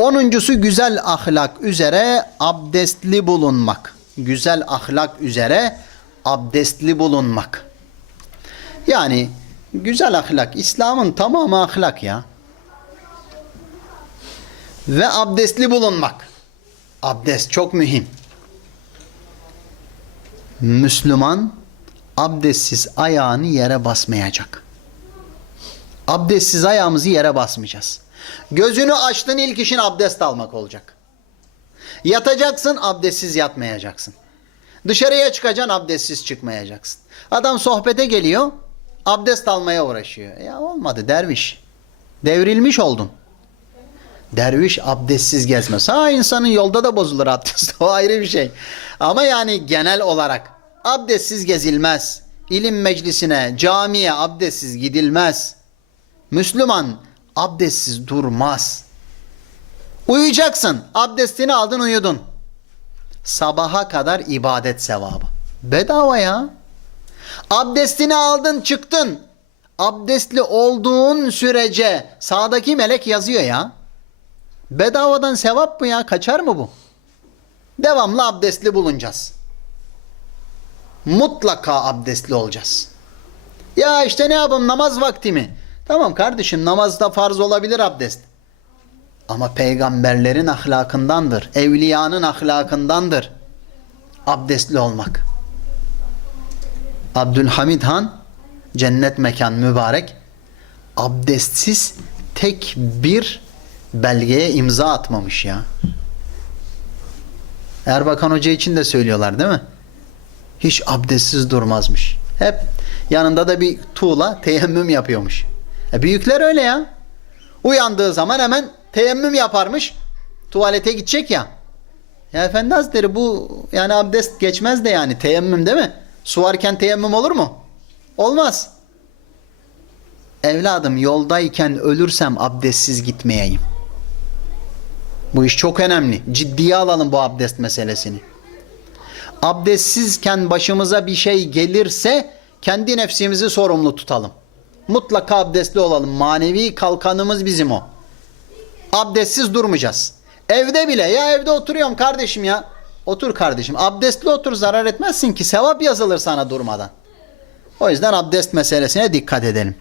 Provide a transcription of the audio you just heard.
Onuncusu güzel ahlak üzere abdestli bulunmak. Güzel ahlak üzere abdestli bulunmak. Yani güzel ahlak, İslam'ın tamamı ahlak ya. Ve abdestli bulunmak. Abdest çok mühim. Müslüman abdestsiz ayağını yere basmayacak. Abdestsiz ayağımızı yere basmayacağız. Gözünü açtın ilk işin abdest almak olacak. Yatacaksın abdestsiz yatmayacaksın. Dışarıya çıkacaksın abdestsiz çıkmayacaksın. Adam sohbete geliyor abdest almaya uğraşıyor. Ya olmadı derviş. Devrilmiş oldun. Derviş abdestsiz gezmez. Ha insanın yolda da bozulur abdest. O ayrı bir şey. Ama yani genel olarak abdestsiz gezilmez. İlim meclisine, camiye abdestsiz gidilmez. Müslüman abdestsiz durmaz. Uyuyacaksın. Abdestini aldın uyudun. Sabaha kadar ibadet sevabı. Bedava ya. Abdestini aldın çıktın. Abdestli olduğun sürece sağdaki melek yazıyor ya. Bedavadan sevap mı ya? Kaçar mı bu? Devamlı abdestli bulunacağız. Mutlaka abdestli olacağız. Ya işte ne yapayım namaz vakti mi? Tamam kardeşim namazda farz olabilir abdest. Ama peygamberlerin ahlakındandır. Evliyanın ahlakındandır. Abdestli olmak. Abdülhamid Han cennet mekan mübarek abdestsiz tek bir belgeye imza atmamış ya. Erbakan Hoca için de söylüyorlar değil mi? Hiç abdestsiz durmazmış. Hep yanında da bir tuğla teyemmüm yapıyormuş. E büyükler öyle ya. Uyandığı zaman hemen teyemmüm yaparmış. Tuvalete gidecek ya. Ya Efendi Hazretleri bu yani abdest geçmez de yani teyemmüm değil mi? Su varken teyemmüm olur mu? Olmaz. Evladım yoldayken ölürsem abdestsiz gitmeyeyim. Bu iş çok önemli. Ciddiye alalım bu abdest meselesini. Abdestsizken başımıza bir şey gelirse kendi nefsimizi sorumlu tutalım. Mutlaka abdestli olalım. Manevi kalkanımız bizim o. Abdestsiz durmayacağız. Evde bile ya evde oturuyorum kardeşim ya. Otur kardeşim. Abdestli otur zarar etmezsin ki sevap yazılır sana durmadan. O yüzden abdest meselesine dikkat edelim.